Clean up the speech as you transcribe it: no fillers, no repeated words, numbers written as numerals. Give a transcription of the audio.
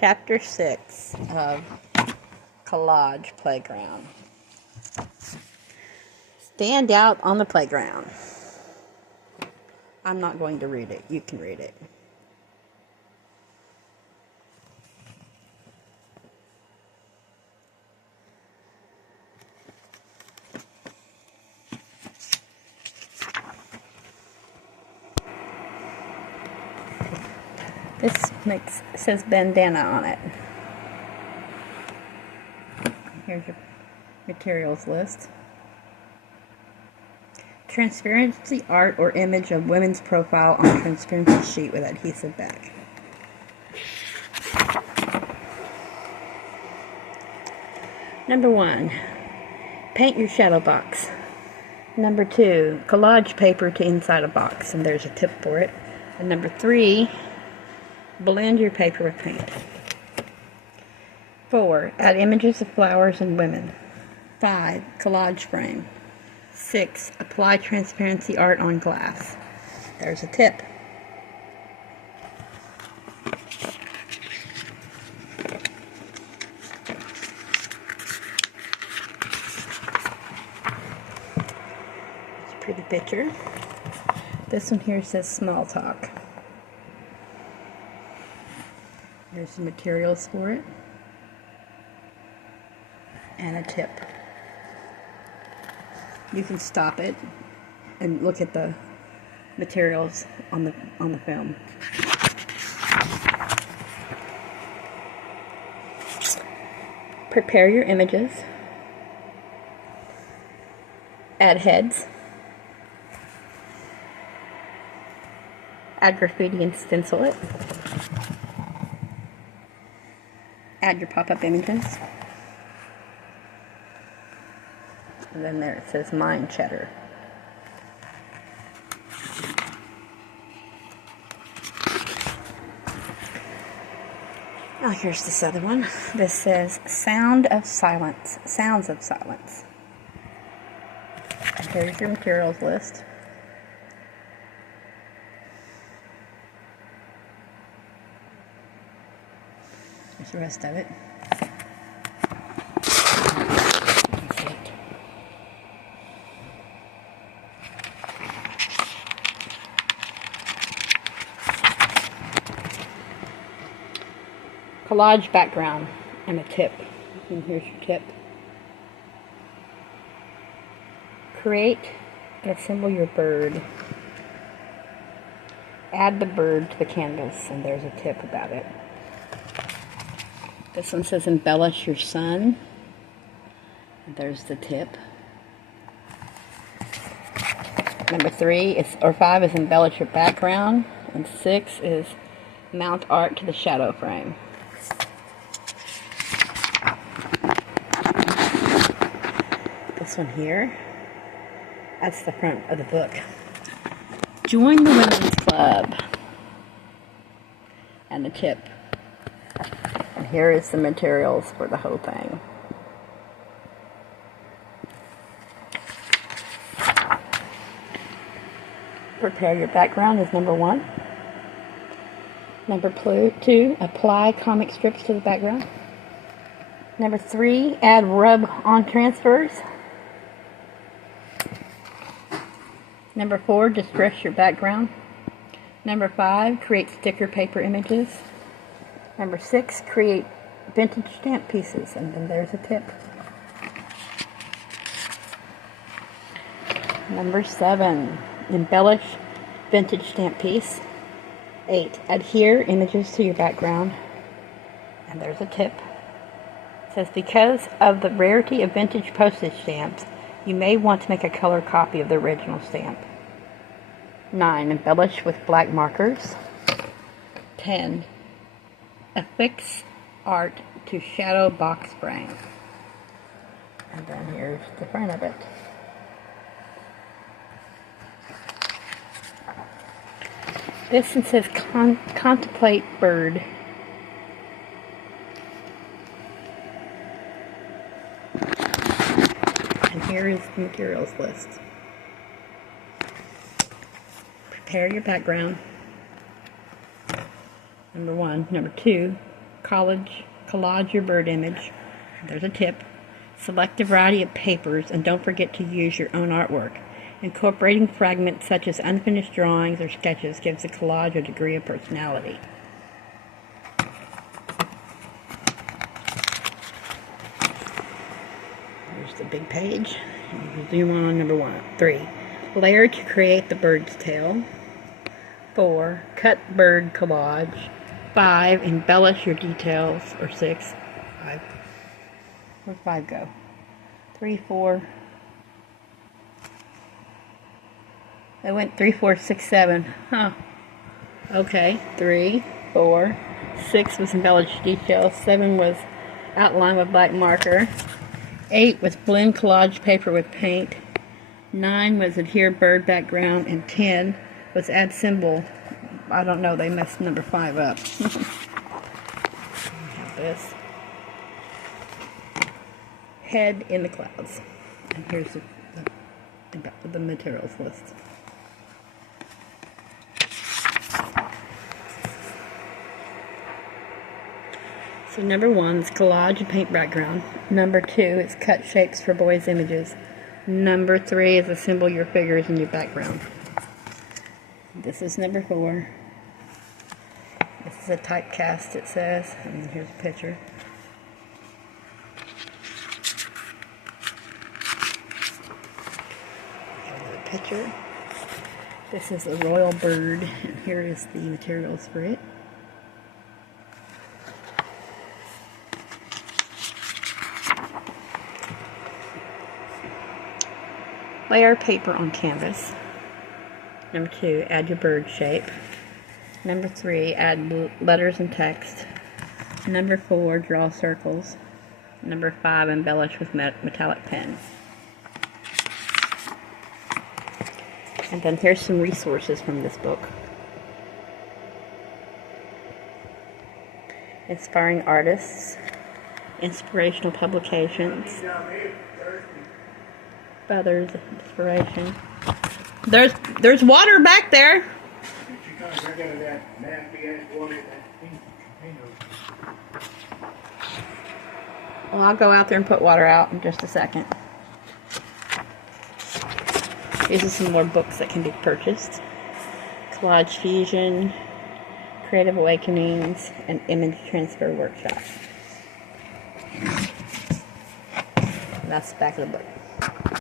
Chapter 6 of Collage Playground. Stand out on the playground. I'm not going to read it. You can read it. This says bandana on it. Here's your materials list. Transparency art or image of women's profile on transparency sheet with adhesive back. Number 1, paint your shadow box. Number 2, collage paper to inside a box, and there's a tip for it. And number 3, blend your paper with paint. 4, add images of flowers and women. 5, collage frame. 6, apply transparency art on glass. There's a tip. It's a pretty picture. This one here says small talk. There's the materials for it. And a tip. You can stop it and look at the materials on the film. Prepare your images. Add heads. Add graffiti and stencil it. Add your pop-up images. And then there it says mind chatter. Now here's this other one. This says sound of silence. Sounds of silence. And here's your materials list. Here's the rest of it. Collage background and a tip. And here's your tip. Create and assemble your bird. Add the bird to the canvas, and there's a tip about it. This one says embellish your sun. And there's the tip. Number 5 is embellish your background, and 6 is mount art to the shadow frame. This one here, that's the front of the book. Join the women's club. And the tip. And here is the materials for the whole thing. Prepare your background is number 1. Number 2, apply comic strips to the background. Number 3, add rub-on transfers. Number 4, distress your background. Number 5, create sticker paper images. Number 6, create vintage stamp pieces, and then there's a tip. Number 7, embellish vintage stamp piece. 8, adhere images to your background, and there's a tip. It says, because of the rarity of vintage postage stamps, you may want to make a color copy of the original stamp. 9, embellish with black markers. 10, affix art to shadow box frame. And then here's the front of it. This one says contemplate bird. And here is the materials list. Prepare your background. Number 1. Number 2, collage your bird image. There's a tip. Select a variety of papers and don't forget to use your own artwork. Incorporating fragments such as unfinished drawings or sketches gives the collage a degree of personality. Here's the big page. Zoom on number 3. Layer to create the bird's tail. 4. Cut bird collage. 5. Embellish your details. Or 6. 5. Where'd 5 go? 3, 4. I went 3, 4, 6, 7. Huh. Okay. 3, 4. 6 was embellished details. 7 was outline with black marker. 8 was blend collage paper with paint. 9 was adhere bird background. And 10 was add symbol. I don't know, they messed number 5 up. We have this. Head in the clouds. And here's the materials list. So number 1 is collage and paint background. Number 2 is cut shapes for boys' images. Number 3 is assemble your figures in your background. This is number 4. This is a typecast, it says. And here's a picture. Here's a picture. This is a royal bird, and here is the materials for it. Layer paper on canvas. Number 2, add your bird shape. Number 3, add letters and text. Number 4, draw circles. Number 5, embellish with metallic pen. And then here's some resources from this book. Inspiring artists, inspirational publications, feathers, inspiration. There's water back there. Well, I'll go out there and put water out in just a second. These are some more books that can be purchased. Collage Fusion, Creative Awakenings, and Image Transfer Workshop. And that's the back of the book.